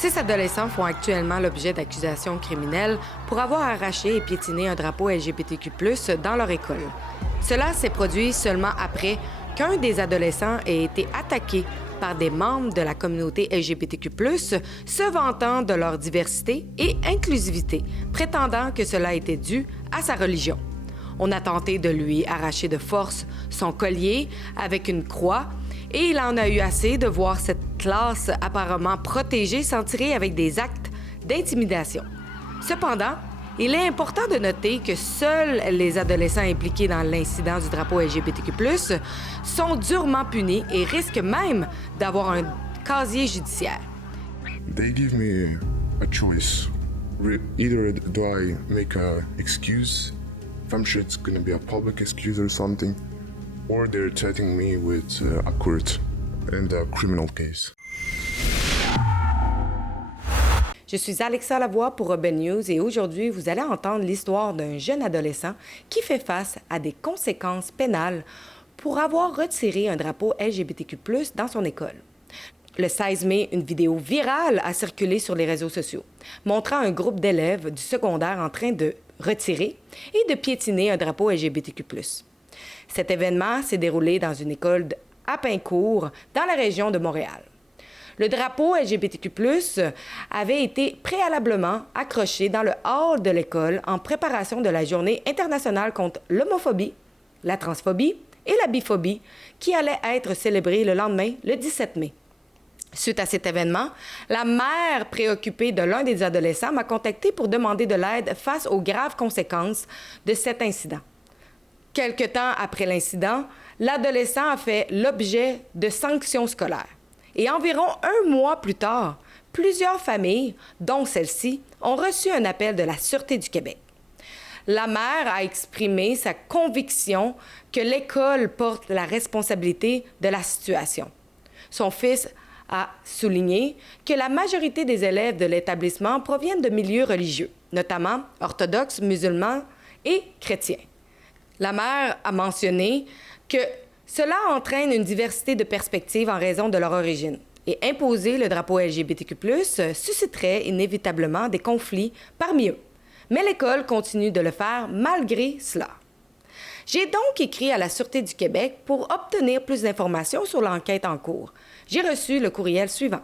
6 adolescents font actuellement l'objet d'accusations criminelles pour avoir arraché et piétiné un drapeau LGBTQ+ dans leur école. Cela s'est produit seulement après qu'un des adolescents ait été attaqué par des membres de la communauté LGBTQ+, se vantant de leur diversité et inclusivité, prétendant que cela était dû à sa religion. On a tenté de lui arracher de force son collier avec une croix et il en a eu assez de voir cette classe apparemment protégée s'en tirer avec des actes d'intimidation. Cependant, il est important de noter que seuls les adolescents impliqués dans l'incident du drapeau LGBTQ+, sont durement punis et risquent même d'avoir un casier judiciaire. They give me a choice. Either do I make an excuse, if I'm sure it's going to be a public excuse or something, or they're threatening me with a court and a criminal case. Je suis Alexa Lavoie pour Rebel News et aujourd'hui, vous allez entendre l'histoire d'un jeune adolescent qui fait face à des conséquences pénales pour avoir retiré un drapeau LGBTQ+ dans son école. Le 16 mai, une vidéo virale a circulé sur les réseaux sociaux, montrant un groupe d'élèves du secondaire en train de retirer et de piétiner un drapeau LGBTQ+. Cet événement s'est déroulé dans une école à Pincourt, dans la région de Montréal. Le drapeau LGBTQ+ avait été préalablement accroché dans le hall de l'école en préparation de la Journée internationale contre l'homophobie, la transphobie et la biphobie qui allait être célébrée le lendemain, le 17 mai. Suite à cet événement, la mère préoccupée de l'un des adolescents m'a contactée pour demander de l'aide face aux graves conséquences de cet incident. Quelque temps après l'incident, l'adolescent a fait l'objet de sanctions scolaires. Et environ un mois plus tard, plusieurs familles, dont celle-ci, ont reçu un appel de la Sûreté du Québec. La mère a exprimé sa conviction que l'école porte la responsabilité de la situation. Son fils a souligné que la majorité des élèves de l'établissement proviennent de milieux religieux, notamment orthodoxes, musulmans et chrétiens. La mère a mentionné que cela entraîne une diversité de perspectives en raison de leur origine. Et imposer le drapeau LGBTQ+, susciterait inévitablement des conflits parmi eux. Mais l'école continue de le faire malgré cela. J'ai donc écrit à la Sûreté du Québec pour obtenir plus d'informations sur l'enquête en cours. J'ai reçu le courriel suivant.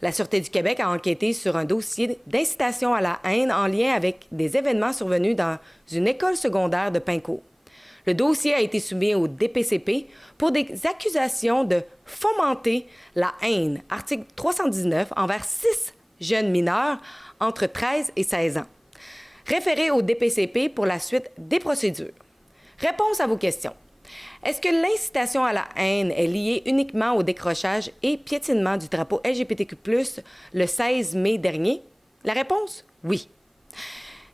La Sûreté du Québec a enquêté sur un dossier d'incitation à la haine en lien avec des événements survenus dans une école secondaire de Pincourt. Le dossier a été soumis au DPCP pour des accusations de fomenter la haine, article 319, envers 6 jeunes mineurs entre 13 et 16 ans. Référé au DPCP pour la suite des procédures. Réponse à vos questions. Est-ce que l'incitation à la haine est liée uniquement au décrochage et piétinement du drapeau LGBTQ+, le 16 mai dernier? La réponse, oui.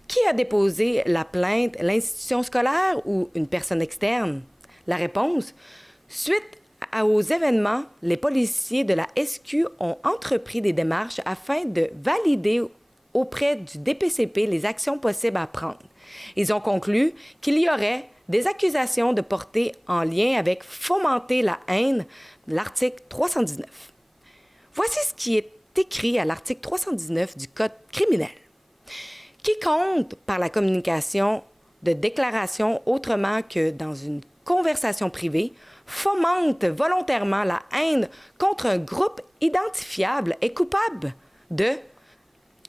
Qui a déposé la plainte, l'institution scolaire ou une personne externe? La réponse, suite aux événements, les policiers de la SQ ont entrepris des démarches afin de valider auprès du DPCP les actions possibles à prendre. Ils ont conclu qu'il y aurait des accusations de portée en lien avec fomenter la haine, l'article 319. Voici ce qui est écrit à l'article 319 du Code criminel. Quiconque, par la communication de déclarations autrement que dans une conversation privée, fomente volontairement la haine contre un groupe identifiable est coupable de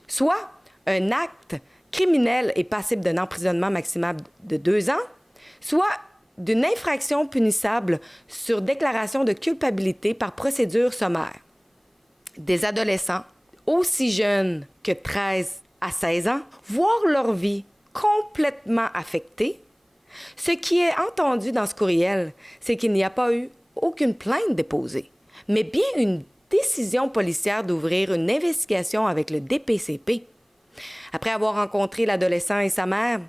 soit un acte criminel et passible d'un emprisonnement maximal de 2 ans, soit d'une infraction punissable sur déclaration de culpabilité par procédure sommaire. Des adolescents aussi jeunes que 13 à 16 ans, voir leur vie complètement affectée. Ce qui est entendu dans ce courriel, c'est qu'il n'y a pas eu aucune plainte déposée, mais bien une décision policière d'ouvrir une investigation avec le DPCP. Après avoir rencontré l'adolescent et sa mère,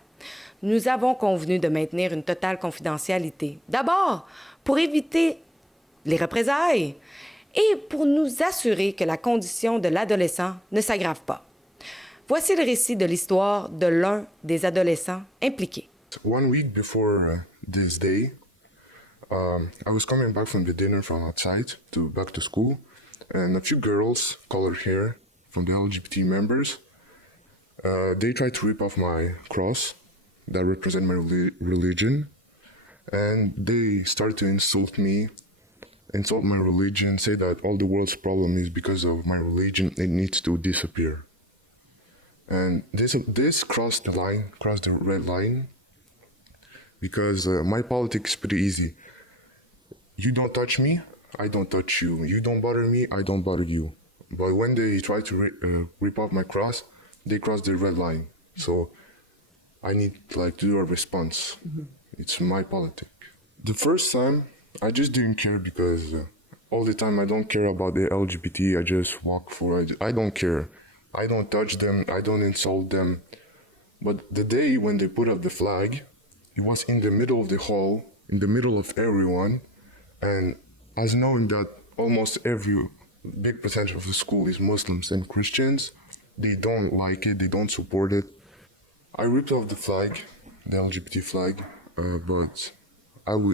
nous avons convenu de maintenir une totale confidentialité. D'abord, pour éviter les représailles et pour nous assurer que la condition de l'adolescent ne s'aggrave pas. Voici le récit de l'histoire de l'un des adolescents impliqués. 1 week before this day, I was coming back from the dinner from outside back to school, and a few girls, colored hair, from the LGBT members. They tried to rip off my cross that represent my religion, and they started to insult me, insult my religion, say that all the world's problem is because of my religion. It needs to disappear. And this crossed the line, crossed the red line, because my politics is pretty easy. You don't touch me, I don't touch you. You don't bother me, I don't bother you. But when they try to rip off my cross, they cross the red line. So I need to do a response. Mm-hmm. It's my politic. The first time, I just didn't care because all the time I don't care about the LGBT. I just walk for it. I don't care. I don't touch them. I don't insult them. But the day when they put up the flag, it was in the middle of the hall, in the middle of everyone. And as knowing that almost every big percentage of the school is Muslims and Christians, they don't like it, they don't support it. I ripped off the flag, the LGBT flag, but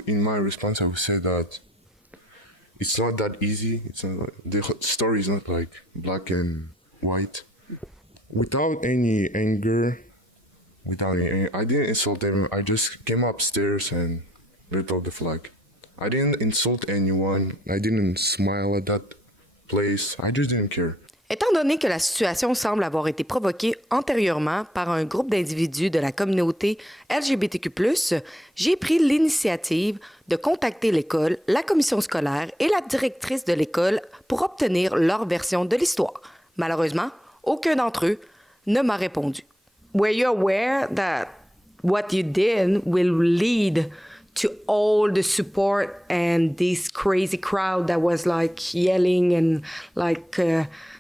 in my response, I would say that it's not that easy. The story is not like black and white. Without any anger, I didn't insult them. I just came upstairs and ripped off the flag. I didn't insult anyone. I didn't smile at that place. I just didn't care. Étant donné que la situation semble avoir été provoquée antérieurement par un groupe d'individus de la communauté LGBTQ+, j'ai pris l'initiative de contacter l'école, la commission scolaire et la directrice de l'école pour obtenir leur version de l'histoire. Malheureusement, aucun d'entre eux ne m'a répondu. Were you aware that what you did will lead to all the support and this crazy crowd that was yelling and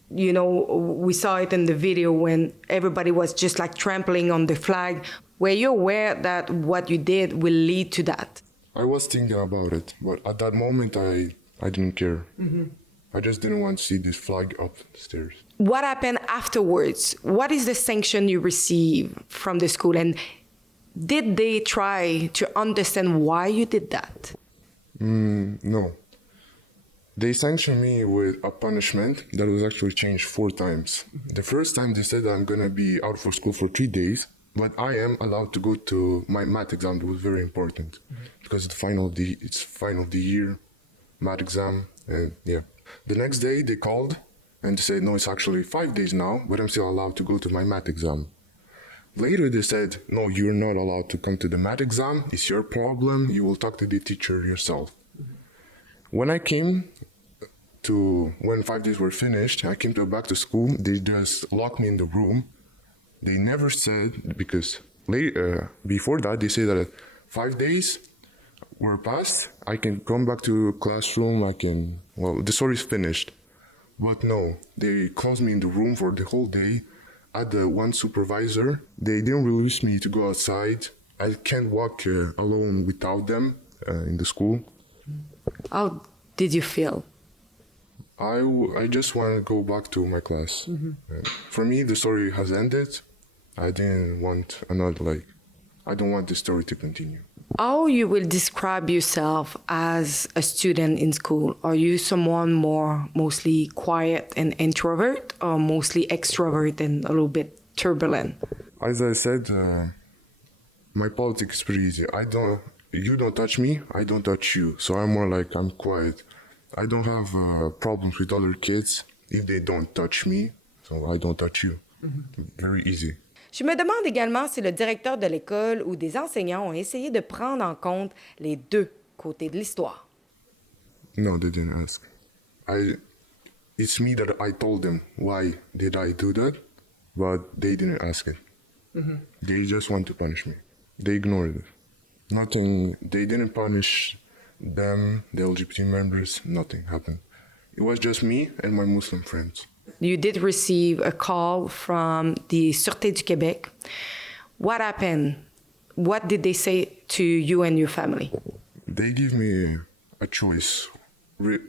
we saw it in the video when everybody was just trampling on the flag. Were you aware that what you did will lead to that? I was thinking about it, but at that moment I didn't care. Mm-hmm. I just didn't want to see this flag up the stairs. What happened afterwards? What is the sanction you receive from the school? And did they try to understand why you did that? No. They sanctioned me with a punishment that was actually changed 4 times. The first time they said that I'm going to be out for school for 3 days, but I am allowed to go to my math exam. It was very important because it's final of the year, math exam, and yeah. The next day they called and they said, no, it's actually 5 days now, but I'm still allowed to go to my math exam. Later they said, no, you're not allowed to come to the math exam. It's your problem. You will talk to the teacher yourself. When 5 days were finished, I came back to school. They just locked me in the room. They never said, because before that, they said that 5 days were passed. I can come back to classroom. The story is finished. But no, they closed me in the room for the whole day. I had one supervisor. They didn't release me to go outside. I can't walk alone without them in the school. How did you feel? I just want to go back to my class. Mm-hmm. For me, the story has ended. I didn't want I don't want the story to continue. How you will describe yourself as a student in school? Are you someone mostly quiet and introvert, or mostly extrovert and a little bit turbulent? As I said, my politics is pretty easy. You don't touch me, I don't touch you. So I'm more I'm quiet. I don't have problems with other kids if they don't touch me, so I don't touch you. Mm-hmm. Very easy. Je me demande également si le directeur de l'école ou des enseignants ont essayé de prendre en compte les 2 côtés de l'histoire. No, they didn't ask. It's me that I told them why did I do that, but they didn't ask it. Mm-hmm. They just want to punish me. They ignored it. Nothing, they didn't punish them, the LGBT members, nothing happened. It was just me and my Muslim friends. You did receive a call from the Sûreté du Québec. What happened? What did they say to you and your family? They give me a choice.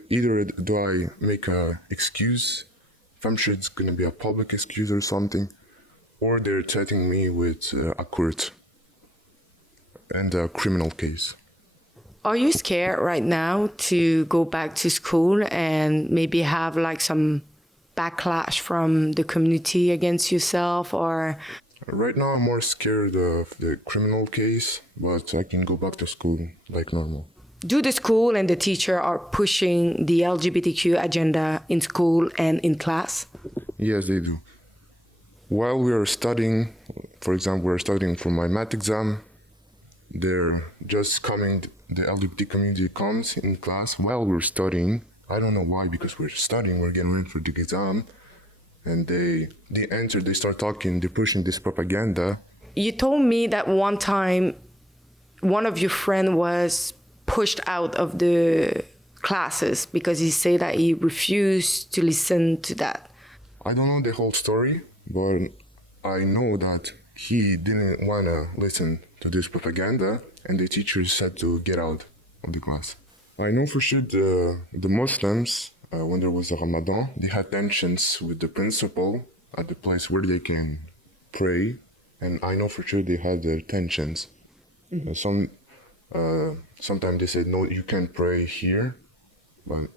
Either do I make an excuse, if I'm sure it's going to be a public excuse or something, or they're threatening me with a court and a criminal case. Are you scared right now to go back to school and maybe have backlash from the community against yourself, or? Right now, I'm more scared of the criminal case, but I can go back to school like normal. Do the school and the teacher are pushing the LGBTQ agenda in school and in class? Yes, they do. While we are studying, for example, we're studying for my math exam, they're just coming, the LGBT community comes in class while we're studying. I don't know why, because we're studying, we're getting ready for the exam, and they enter, they start talking, they're pushing this propaganda. You told me that one time one of your friends was pushed out of the classes because he said that he refused to listen to that. I don't know the whole story, but I know that he didn't want to listen to this propaganda, and the teacher said to get out of the class. I know for sure the Muslims, when there was a Ramadan, they had tensions with the principal at the place where they can pray, and I know for sure they had their tensions. Sometimes they said, no, you can't pray here, but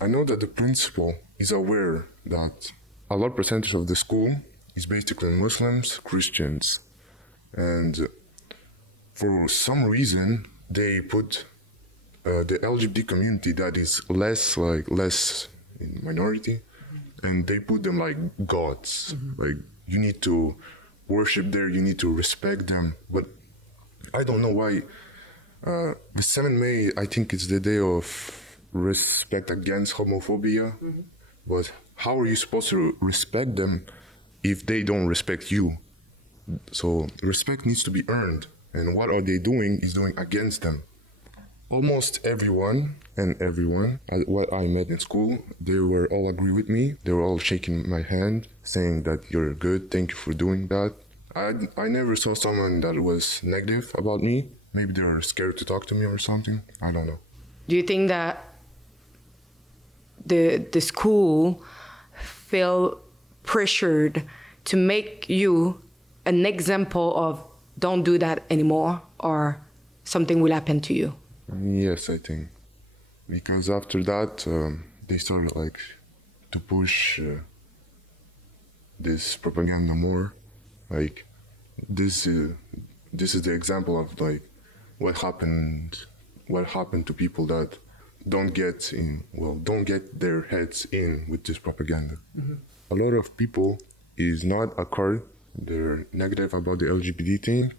I know that the principal is aware that a large percentage of the school is basically Muslims, Christians, and for some reason they put the LGBT community that is less in minority, and they put them like gods. Like, you need to worship there, you need to respect them. But I don't know why. The 7th May, I think it's the day of respect against homophobia. But how are you supposed to respect them if they don't respect you? So respect needs to be earned. And what are they doing is doing against them. Almost everyone, what I met in school, they were all agree with me. They were all shaking my hand, saying that you're good, thank you for doing that. I never saw someone that was negative about me. Maybe they were scared to talk to me or something. I don't know. Do you think that the school feel pressured to make you an example of don't do that anymore, or something will happen to you? Yes, I think. Because after that, they started to push this propaganda more. This is the example of what happened to people that don't get their heads in with this propaganda. A lot of people is not accord, they're negative about the LGBT thing,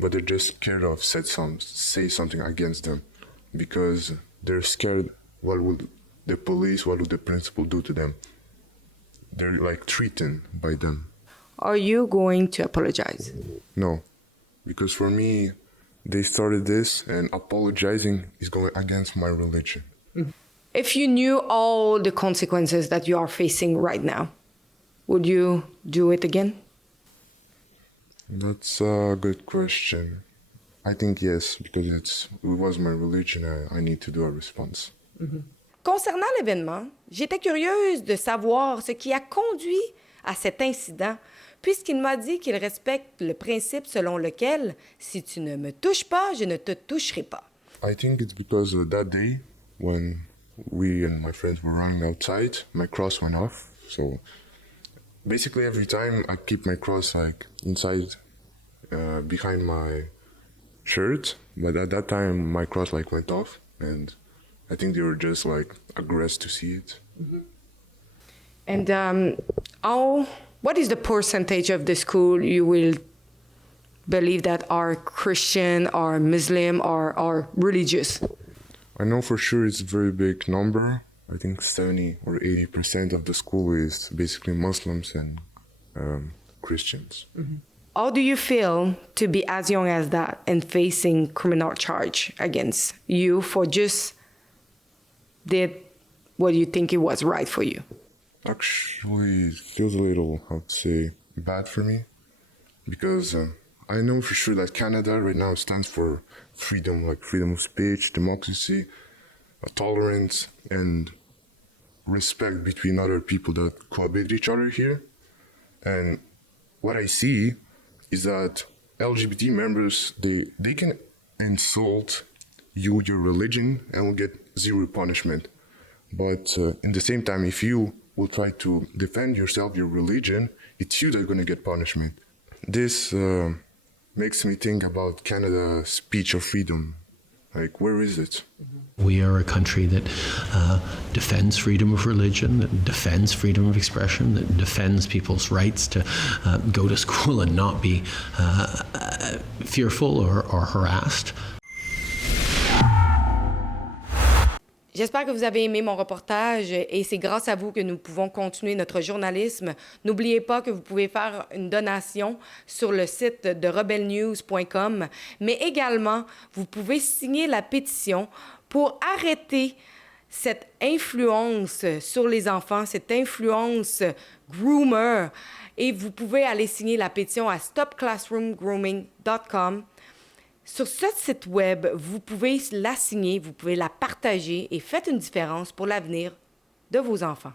but they're just scared of say something against them because they're scared what will the police, what will the principal do to them. They're threatened by them. Are you going to apologize? No, because for me, they started this, and apologizing is going against my religion. If you knew all the consequences that you are facing right now, would you do it again? That's a good question. I think yes, because it was my religion. I need to do a response. Concernant l'événement, j'étais curieuse de savoir ce qui a conduit à cet incident, puisqu'il m'a dit qu'il respecte le principe selon lequel « si tu ne me touches pas, je ne te toucherai pas ». I think it's because that day, when we and my friends were running outside, my cross went off. So basically every time I keep my cross inside, behind my shirt, but at that time my cross went off, and I think they were just aggressed to see it. And what is the percentage of the school you will believe that are Christian or Muslim or religious? I know for sure it's a very big number. I think 70 or 80% of the school is basically Muslims and Christians. How do you feel to be as young as that and facing criminal charge against you for just did what you think it was right for you? Actually, it feels a little, I would say, bad for me, because I know for sure that Canada right now stands for freedom, freedom of speech, democracy, tolerance, and respect between other people that cohabit each other here. And what I see is that LGBT members, they can insult you, your religion, and will get zero punishment. But in the same time, if you will try to defend yourself, your religion, it's you that are going to get punishment. This makes me think about Canada's speech of freedom. Like, where is it? We are a country that defends freedom of religion, that defends freedom of expression, that defends people's rights to go to school and not be fearful or harassed. J'espère que vous avez aimé mon reportage et c'est grâce à vous que nous pouvons continuer notre journalisme. N'oubliez pas que vous pouvez faire une donation sur le site de rebelnews.com, mais également, vous pouvez signer la pétition pour arrêter cette influence sur les enfants, cette influence groomer. Et vous pouvez aller signer la pétition à stopclassroomgrooming.com. Sur ce site web, vous pouvez la signer, vous pouvez la partager et faites une différence pour l'avenir de vos enfants.